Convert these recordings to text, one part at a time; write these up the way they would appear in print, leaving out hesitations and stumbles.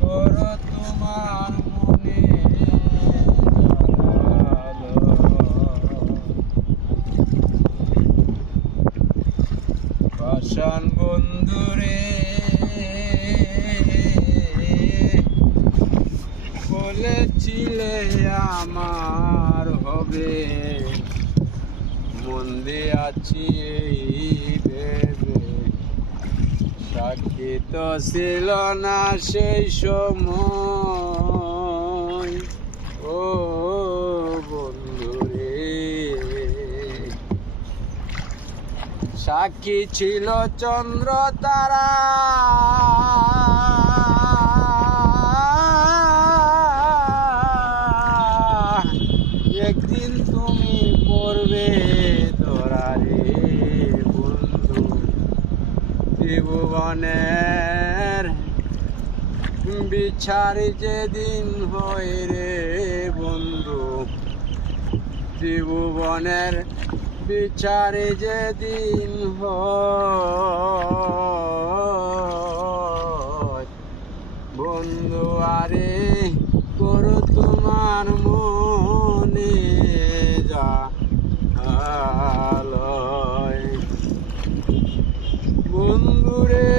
করো তোমার মনে পাষাণ বন্ধুরে বলেছিলে আমার হবে, মন দিয়ে আছি এই ভেবে, সাক্ষী তো ছিল না সেই সময়। ও বন্ধুরে, সাক্ষী ছিল চন্দ্র তারা, একদিন তুমি পড়বে ধরা রে বন্ধু। ত্রিভুবনের বিচার যেদিন হয় রে বন্ধু, ত্রিভুবনের বিচার যেদিন হয় বন্ধু, আরে করো তোমার মনে যা আলয়। বন্ধুরে,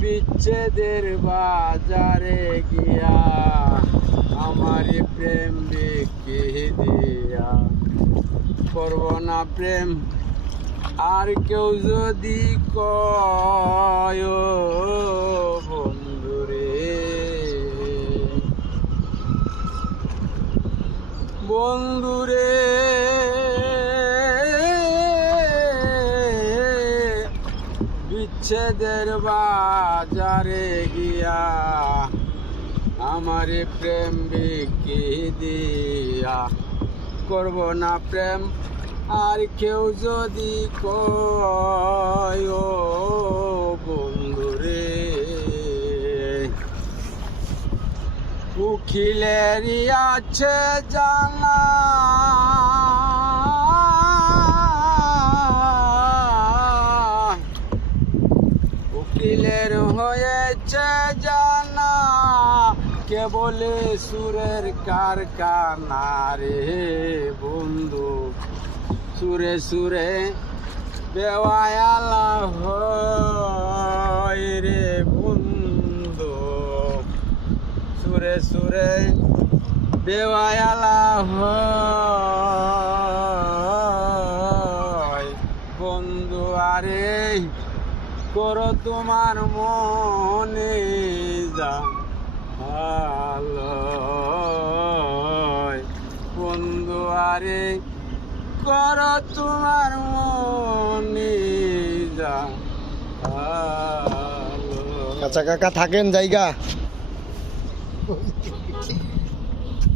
বিচ্ছেদের বাজারে গিয়া আমার প্রেম বিক্রি দিয়া, করব না প্রেম আর কেউ যদি কয় বন্ধুরে। বন্ধুরে, বিচ্ছেদের বাজারে গিয়া আমার প্রেম বিক্রি দিয়া, করব না প্রেম আর কেউ যদি কয় বন্ধুরে। উকিলেরই আছে জানা, উকিলের হয়েছে জানা, কে বলে সুরের কারখানা রে বন্ধু। সুরে সুরে বেওয়ালা হয় রে বন্ধু, সুরে সুরে বেওয়ালা হয় বন্ধু। আরে করো তোমার মনে যা আলয় বন্ধু, আরে করো তোমার মনে যা আলয়। আচ্ছা কাকা, থাকেন জায়গা।